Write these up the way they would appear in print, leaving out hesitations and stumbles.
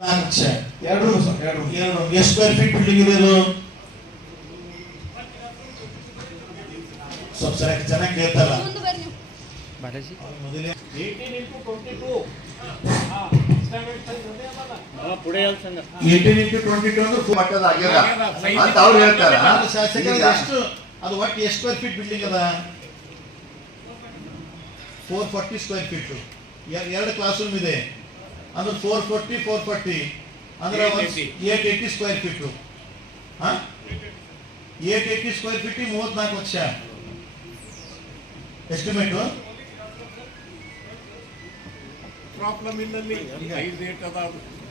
ಎರಡು ಎಷ್ಟು square feet building ಇದೆ ಇದು? ಸ್ವಲ್ಪ ಚೆನ್ನಾಗಿ ಕೇಳ್ತಾರ. 18x22 ಮಟ್ಟದ ಆಗ್ಯದ ಅಂತ ಅವ್ರು ಹೇಳ್ತಾರ. ಅದು ಒಟ್ಟು ಎಷ್ಟು ಸ್ಕ್ವೇರ್ ಫೀಟ್ ಬಿಲ್ಡಿಂಗ್ ಅದ? 440 ಸ್ಕ್ವೇರ್ ಫೀಟ್. ಎರಡು ಕ್ಲಾಸ್ ರೂಮ್ ಇದೆ ಅಂದ್ರೆ 440 ಅಂದ್ರೆ 880 square feet. 880 square feet 34 lakh estimate. Problem ಇಲ್ಲಲ್ಲಿ ರೇಟ್ ಅದ,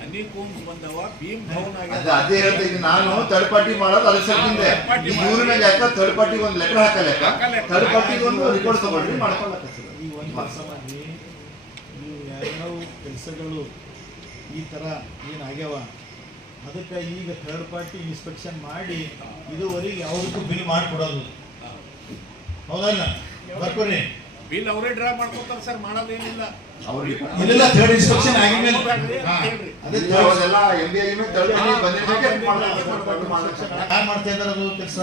ಹನಿ ಕೋನ್ಸ್ ಬಂದವ, ಭೀಮ್ ಡೌನ್ ಆಗಿದೆ. ಅದೇ ಹೇಳ್ತಾ ಇದ್ದೀನಿ ನಾನು. ಥರ್ಡ್ ಪಾರ್ಟಿ ಮಾಡೋದು ಅದ್ರ ಸಕ್ಕಿಂದೆ ಇವ್ರನ್ನ ಯಾಕ ಥರ್ಡ್ ಪಾರ್ಟಿ ಒಂದು ಲೆಟರ್ ಹಾಕಲೇಕ, ಥರ್ಡ್ ಪಾರ್ಟಿಗೆ ಒಂದು ರಿಪೋರ್ಟ್ ತಗೊಳ್ರಿ ಮಾಡ್ಕೊಳ್ಳಕ. ಈ ಒಂದು ಕೆಲಸ ಮಾಡಿ ನೀವು ಯಾವ್ಯಾವ ಕೆಲಸಗಳು ಈ ಥರ ಏನಾಗ್ಯಾವ ಅದಕ್ಕೆ ಈಗ ಥರ್ಡ್ ಪಾರ್ಟಿ ಇನ್ಸ್ಪೆಕ್ಷನ್ ಮಾಡಿ ಇದುವರೆಗೆ ಯಾವುದಕ್ಕೂ ಬಿಲ್ ಮಾಡಿಕೊಡೋದು. ಹೌದಲ್ಲ? ಬರ್ಕೊರಿ ಬಿಲ್ ಅವರೇ ಡ್ರಾ ಮಾಡ್ಕೊತಾರೆ ಸರ್, ಮಾಡೋದೇನಿಲ್ಲ. ಇಲ್ಲ ಥರ್ಡ್ ಇನ್ಸ್ಪೆಕ್ಷನ್ ಆಗಿದ್ಮೇಲೆ ಯಾರು ಮಾಡ್ತಾ ಇದಾರೆ ಅದು ಕೆಲಸ?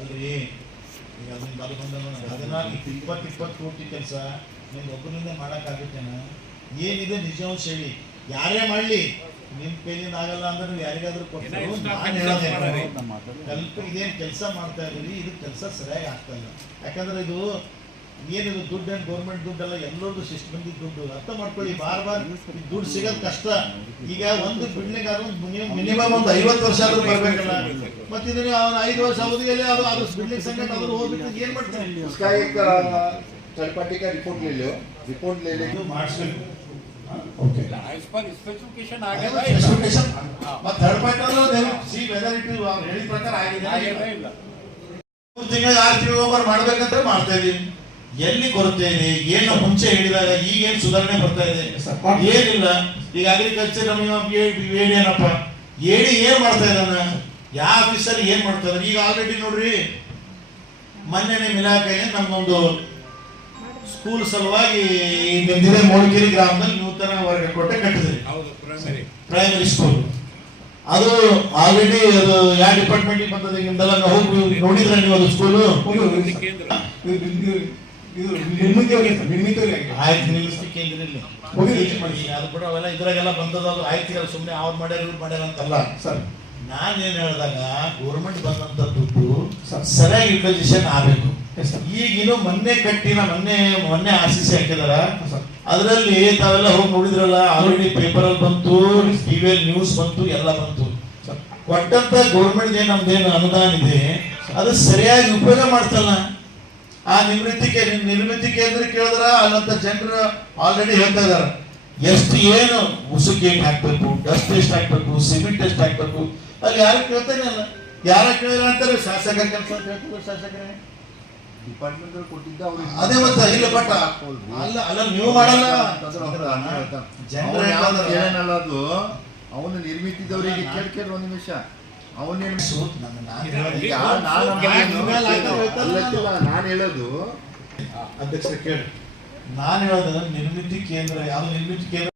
ಅಲ್ರಿ ಈಗ ಅದನ್ನ ಅದನ್ನ 20 ಕೋಟಿ ಕೆಲಸ ನಿಮ್ಗೆ ಒಬ್ಬರಿಂದ ಮಾಡೋಕ್ಕಾಗುತ್ತೇನ? ಏನಿದೆ ನಿಜವಂಶ ಹೇಳಿ. ಯಾರೇ ಮಾಡಲಿ ನಿಮ್ಮ ಕೈಲಿಂದ ಆಗಲ್ಲ ಅಂದ್ರೆ ನೀವು ಯಾರಿಗಾದ್ರೂ ಕೊಟ್ಟು ನಾನು ಹೇಳೋದೇ ಇದೇನು ಕೆಲಸ ಮಾಡ್ತಾ ಇದ್ದೀವಿ, ಇದು ಕೆಲಸ ಸರಿಯಾಗಿ ಆಗ್ತಾ ಇಲ್ಲ. ಯಾಕಂದ್ರೆ ಇದು ಏನಿದು ದುಡ್ಡು ಏನು ಗೌರ್ಮೆಂಟ್ ದುಡ್ಡಲ್ಲ, ಎಲ್ಲರದ್ದು ಸಿಸ್ಟಮ್ ದುಡ್ಡು. ಅರ್ಥ ಮಾಡ್ಕೊಳ್ಳಿ. ಬಾರ್ ದುಡ್ಡು ಸಿಗೋದು ಕಷ್ಟ. ಈಗ ಒಂದು ಬಿಲ್ಡಿಂಗ್ ಆದ್ರೂ ಮಿನಿಮಮ್ ಒಂದು 50 ವರ್ಷ ಆದ್ರೂ ಬರ್ಬೇಕಲ್ಲ. ಮತ್ತೆ ಇದನ್ನ 5 ವರ್ಷ ಅವಧಿಯಲ್ಲಿ ಅದು ಅದ್ರ ಬಿಲ್ಡಿಂಗ್ ಸಂಗಟ ಆದ್ರೂ ಹೋಗ್ಬಿಟ್ಟು ಏನ್ ಮಾಡ್ತಾರೆ? थर्ड पार्टी का रिपोर्ट ले लो, रिपोर्ट ले लेके ಮಾಡಿಸ್ಬೇಕು. ಓಕೆ ಸ್ಪೆಸಿಫಿಕೇಶನ್ ಆಗಿದೆ. ಮತ್ತೆ ಥರ್ಡ್ ಪಾರ್ಟಿ ಅಂದ್ರೆ ಸಿ ವೆದರ್ ಇಟ್ ಇಸ್ ಹೇಳಿದ ಪ್ರಕಾರ ಆಗಿದೆ ಇಲ್ಲ. 3 ತಿಂಗಳು 6 ತಿಂಗಳು ಒಬ್ಬರು ಮಾಡ್ಬೇಕಂತ ಮಾಡ್ತಾ ಇದೀವಿ. ಎಲ್ಲಿ ಕೊರತೆ ಇದೆ? ಏನು ಮುಂಚೆ ಹೇಳಿದಾಗ ಈಗ ಏನು ಸುಧಾರಣೆ ಬರ್ತಾ ಇದೆ? ಏನಿಲ್ಲ. ಈಗ ಅಗ್ರಿಕಲ್ಚರ್ ನಮಗೆ ಏನಪ್ಪ ಹೇಳಿ ಏನ್ ಮಾಡ್ತಾ ಇದ್ದಾನ? ಯಾವ ಆಫೀಸರ್ ಏನ್ ಮಾಡ್ತಾ ಇದ್ದಾನೆ? ಈಗ ಆಲ್ರೆಡಿ ನೋಡ್ರಿ ಮೊನ್ನೆ ಇಲಾಖೆಗೆ ನಮ್ದೊಂದು ಸ್ಕೂಲ್ ಸಲುವಾಗಿ ನಿಮ್ದಿದೆ ಮೋಳಕೇರಿ ಗ್ರಾಮದಲ್ಲಿ ನೂತನ ವರ್ಗಕೋಟೆ ಕಟ್ಟಿದ್ರಿ, ಪ್ರೈಮರಿ ಸ್ಕೂಲ್. ಅದು ಆಲ್ರೆಡಿ ಅದು ಯಾವ ಡಿಪಾರ್ಟ್ಮೆಂಟ್ ಬಂದದ ನಿಮ್ದೆಲ್ಲ ಹೋಗಿ ನೋಡಿದ್ರೆ ನೀವು ಅದು ಸ್ಕೂಲು? ಆಯ್ತು ನಿಲ್ಲಿಸ್ತಿ ಕೇಂದ್ರದಲ್ಲಿ ಅದು ಬಿಡ ಅವೆಲ್ಲ ಇದ್ರಾಗೆಲ್ಲ ಬಂದದ. ಅದು ಆಯ್ತು ಸುಮ್ಮನೆ ಅವ್ರು ಮಾಡ್ಯಾರ ಇವ್ರು ಮಾಡ್ಯಾರ ಅಂತಲ್ಲ ಸರ್. ನಾನೇನ್ ಹೇಳಿದಾಗ ಗೌರ್ಮೆಂಟ್ ಬಂದಂತ ದುಡ್ಡು ಸರಿಯಾಗಿ ಯುಟಿಲೈಸೇಷನ್ ಆಗಬೇಕು. ಈಗಿನ ಮೊನ್ನೆ ಕಟ್ಟಿನ ಮೊನ್ನೆ RCC ಹಾಕಿದಾರ. ಅದರಲ್ಲಿ ತಾವೆಲ್ಲ ಹೋಗಿ ನೋಡಿದ್ರಲ್ಲ, ಆಲ್ರೆಡಿ ಪೇಪರ್ ಅಲ್ಲಿ ಬಂತು, ಟಿವಿಯಲ್ಲಿ ನ್ಯೂಸ್ ಬಂತು, ಎಲ್ಲ ಬಂತು. ಕೊಟ್ಟಂತ ಗೌರ್ಮೆಂಟ್ ನಮ್ದೇನು ಅನುದಾನ ಇದೆ ಅದು ಸರಿಯಾಗಿ ಉಪಯೋಗ ಮಾಡ್ತಲ್ಲ. ಆ ನಿರ್ಮಿತಿ ಕೇಂದ್ರ ಕೇಳಿದ್ರ ಅಲ್ಲಂತ ಜನರು ಆಲ್ರೆಡಿ ಹೇಳ್ತಾ ಇದಾರ ಎಷ್ಟು ಏನು ಉಸುಕ್ ಏಟ್ ಹಾಕ್ಬೇಕು, ಡಸ್ಟ್ ಎಷ್ಟು ಹಾಕ್ಬೇಕು, ಸಿಮೆಂಟ್ ಎಷ್ಟು ಹಾಕ್ಬೇಕು. ಅಲ್ಲಿ ಯಾರು ಕೇಳ್ತಾನೆ ಅಲ್ಲ. ಯಾರ ಕೇಳಿಲ್ಲ ಅಂತಾರೆ ಶಾಸಕ ಕೆಲಸ ಅಂತ ಹೇಳ್ತಾರೆ. ಶಾಸಕರೇ ಡಿಪಾರ್ಟ್ಮೆಂಟ್ ಕೊಟ್ಟಿದ್ದ ಅವ್ರು ಅದೇ ಮತ್ತೆ ಇಲ್ಲ ಬಟ್ ಅಲ್ಲ ನೀವು ಮಾಡಲ್ಲ. ಏನಲ್ಲ ಅದು ಅವನು ನಿರ್ಮಿತಿದವರಿಗೆ ಕೇಳಿ ಒಂದು ನಿಮಿಷ ಅವನೇನು ನಾನು ಹೇಳೋದು ಅಧ್ಯಕ್ಷ ಕೇಳಿ. ನಾನು ಹೇಳೋದು ನಿರ್ಮಿತಿ ಕೇಂದ್ರ ಯಾವ್ದು ನಿರ್ಮಿತಿ ಕೇಂದ್ರ